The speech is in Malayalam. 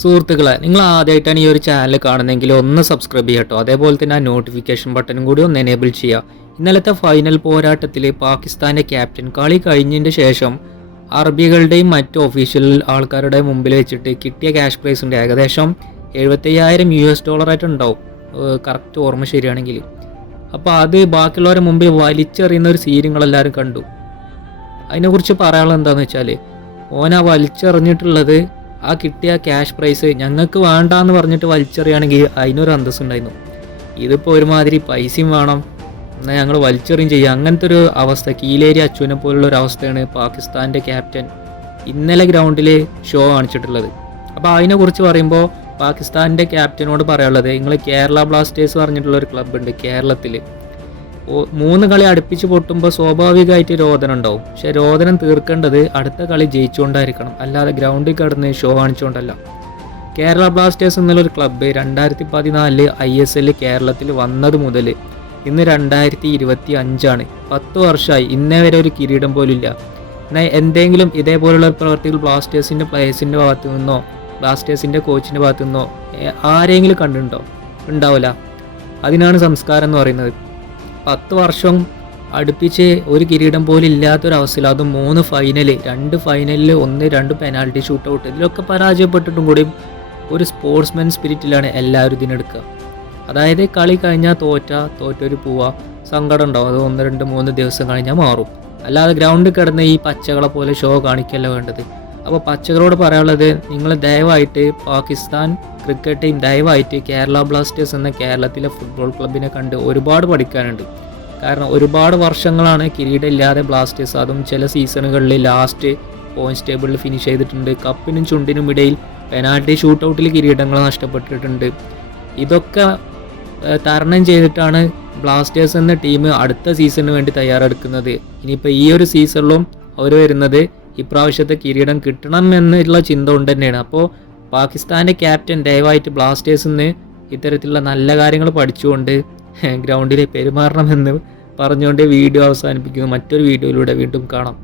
സുഹൃത്തുക്കളെ, നിങ്ങൾ ആദ്യമായിട്ടാണ് ഈ ഒരു ചാനൽ കാണുന്നതെങ്കിൽ ഒന്ന് സബ്സ്ക്രൈബ് ചെയ്യട്ടോ. അതേപോലെ തന്നെ ആ നോട്ടിഫിക്കേഷൻ ബട്ടണും കൂടി ഒന്ന് എനേബിൾ ചെയ്യുക. ഇന്നലത്തെ ഫൈനൽ പോരാട്ടത്തിൽ പാകിസ്ഥാന്റെ ക്യാപ്റ്റൻ കളി കഴിഞ്ഞതിന് ശേഷം അറബികളുടെയും മറ്റു ഒഫീഷ്യൽ ആൾക്കാരുടെ മുമ്പിൽ വെച്ചിട്ട് കിട്ടിയ ക്യാഷ് പ്രൈസ് ഉണ്ട്. ഏകദേശം $75,000 ഉണ്ടാവും, കറക്റ്റ് ഓർമ്മ ശരിയാണെങ്കിൽ. അപ്പോൾ അത് ബാക്കിയുള്ളവരെ മുമ്പിൽ വലിച്ചെറിയുന്ന ഒരു സീൻ നിങ്ങളെല്ലാവരും കണ്ടു. അതിനെക്കുറിച്ച് പറയാനുള്ളത് എന്താണെന്ന് വെച്ചാൽ, ഓനാ വലിച്ചെറിഞ്ഞിട്ടുള്ളത് ആ കിട്ടിയ ക്യാഷ് പ്രൈസ് ഞങ്ങൾക്ക് വേണ്ടാന്ന് പറഞ്ഞിട്ട് വലിച്ചെറിയാണെങ്കിൽ അതിനൊരു അന്തസ്സുണ്ടായിരുന്നു. ഇതിപ്പോൾ ഒരുമാതിരി പൈസയും വേണം, എന്നാൽ ഞങ്ങൾ വലിച്ചെറിയും ചെയ്യുക, അങ്ങനത്തെ ഒരു അവസ്ഥ. കീലേരി അച്ചുവിനെ പോലുള്ള ഒരു അവസ്ഥയാണ് പാകിസ്ഥാൻ്റെ ക്യാപ്റ്റൻ ഇന്നലെ ഗ്രൗണ്ടിൽ ഷോ കാണിച്ചിട്ടുള്ളത്. അപ്പോൾ അതിനെക്കുറിച്ച് പറയുമ്പോൾ പാകിസ്ഥാൻ്റെ ക്യാപ്റ്റനോട് പറയാനുള്ളത്, നിങ്ങൾ കേരള ബ്ലാസ്റ്റേഴ്സ് പറഞ്ഞിട്ടുള്ള ഒരു ക്ലബ്ബുണ്ട് കേരളത്തിൽ. 3 കളി അടുപ്പിച്ച് പൊട്ടുമ്പോൾ സ്വാഭാവികമായിട്ട് രോദനം ഉണ്ടാവും. പക്ഷെ രോദനം തീർക്കേണ്ടത് അടുത്ത കളി ജയിച്ചുകൊണ്ടായിരിക്കണം, അല്ലാതെ ഗ്രൗണ്ടിൽ കിടന്ന് ഷോ കാണിച്ചുകൊണ്ടല്ല. കേരള ബ്ലാസ്റ്റേഴ്സ് എന്നുള്ളൊരു ക്ലബ്ബ് 2014 ISL കേരളത്തിൽ വന്നത് മുതൽ ഇന്ന് 2025 10 വർഷമായി, ഇന്നേ വരെ ഒരു കിരീടം പോലും ഇല്ല. എന്നാൽ എന്തെങ്കിലും ഇതേപോലുള്ള പ്രവർത്തികൾ ബ്ലാസ്റ്റേഴ്സിൻ്റെ പ്ലേയേഴ്സിൻ്റെ ഭാഗത്തു നിന്നോ ബ്ലാസ്റ്റേഴ്സിൻ്റെ കോച്ചിൻ്റെ ഭാഗത്തു നിന്നോ ആരെങ്കിലും കണ്ടിട്ടുണ്ടോ? ഉണ്ടാവില്ല. അതിനാണ് സംസ്കാരം എന്ന് പറയുന്നത്. 10 വർഷം അടുപ്പിച്ച് ഒരു കിരീടം പോലും ഇല്ലാത്തൊരവസ്ഥയിൽ, അതും 3 ഫൈനൽ, 2 ഫൈനലിൽ 1-2 പെനാൽറ്റി ഷൂട്ട് ഔട്ട്, ഇതിലൊക്കെ പരാജയപ്പെട്ടിട്ടും കൂടിയും ഒരു സ്പോർട്സ്മാൻ സ്പിരിറ്റിലാണ് എല്ലാവരും ഇതിനെടുക്കുക. അതായത് കളി കഴിഞ്ഞാൽ തോറ്റൊരു പോവുക, സങ്കടം ഉണ്ടാവും, അത് 1-2-3 ദിവസം കഴിഞ്ഞാൽ മാറും. അല്ലാതെ ഗ്രൗണ്ടിൽ കിടന്ന് ഈ പച്ചകളെ പോലെ ഷോ കാണിക്കല്ല വേണ്ടത്. അപ്പോൾ പച്ചകളോട് പറയാനുള്ളത്, നിങ്ങൾ ദയവായിട്ട് പാകിസ്ഥാൻ ക്രിക്കറ്റ് ടീം ദയവായിട്ട് കേരള ബ്ലാസ്റ്റേഴ്സ് എന്ന കേരളത്തിലെ ഫുട്ബോൾ ക്ലബിനെ കണ്ട് ഒരുപാട് പഠിക്കാനുണ്ട്. കാരണം ഒരുപാട് വർഷങ്ങളാണ് കിരീടം ഇല്ലാതെ ബ്ലാസ്റ്റേഴ്സ്, അതും ചില സീസണുകളിൽ ലാസ്റ്റ് പോയിന്റ്സ് ടേബിളിൽ ഫിനിഷ് ചെയ്തിട്ടുണ്ട്. കപ്പിനും ചുണ്ടിനും ഇടയിൽ പെനാൽറ്റി ഷൂട്ട് ഔട്ടിൽ കിരീടങ്ങൾ നഷ്ടപ്പെട്ടിട്ടുണ്ട്. ഇതൊക്കെ തരണം ചെയ്തിട്ടാണ് ബ്ലാസ്റ്റേഴ്സ് എന്ന ടീം അടുത്ത സീസണിന് വേണ്ടി തയ്യാറെടുക്കുന്നത്. ഇനിയിപ്പോൾ ഈ ഒരു സീസണിലും അവർ വരുന്നത് ഇപ്രാവശ്യത്തെ കിരീടം കിട്ടണം എന്നുള്ള ചിന്ത കൊണ്ട് തന്നെയാണ്. അപ്പോൾ പാകിസ്ഥാൻ്റെ ക്യാപ്റ്റൻ ദയവായിട്ട് ബ്ലാസ്റ്റേഴ്സിൽ നിന്ന് ഇത്തരത്തിലുള്ള നല്ല കാര്യങ്ങൾ പഠിച്ചുകൊണ്ട് ഗ്രൗണ്ടിൽ പെരുമാറണമെന്ന് പറഞ്ഞുകൊണ്ട് വീഡിയോ അവസാനിപ്പിക്കുന്നു. മറ്റൊരു വീഡിയോയിലൂടെ വീണ്ടും കാണാം.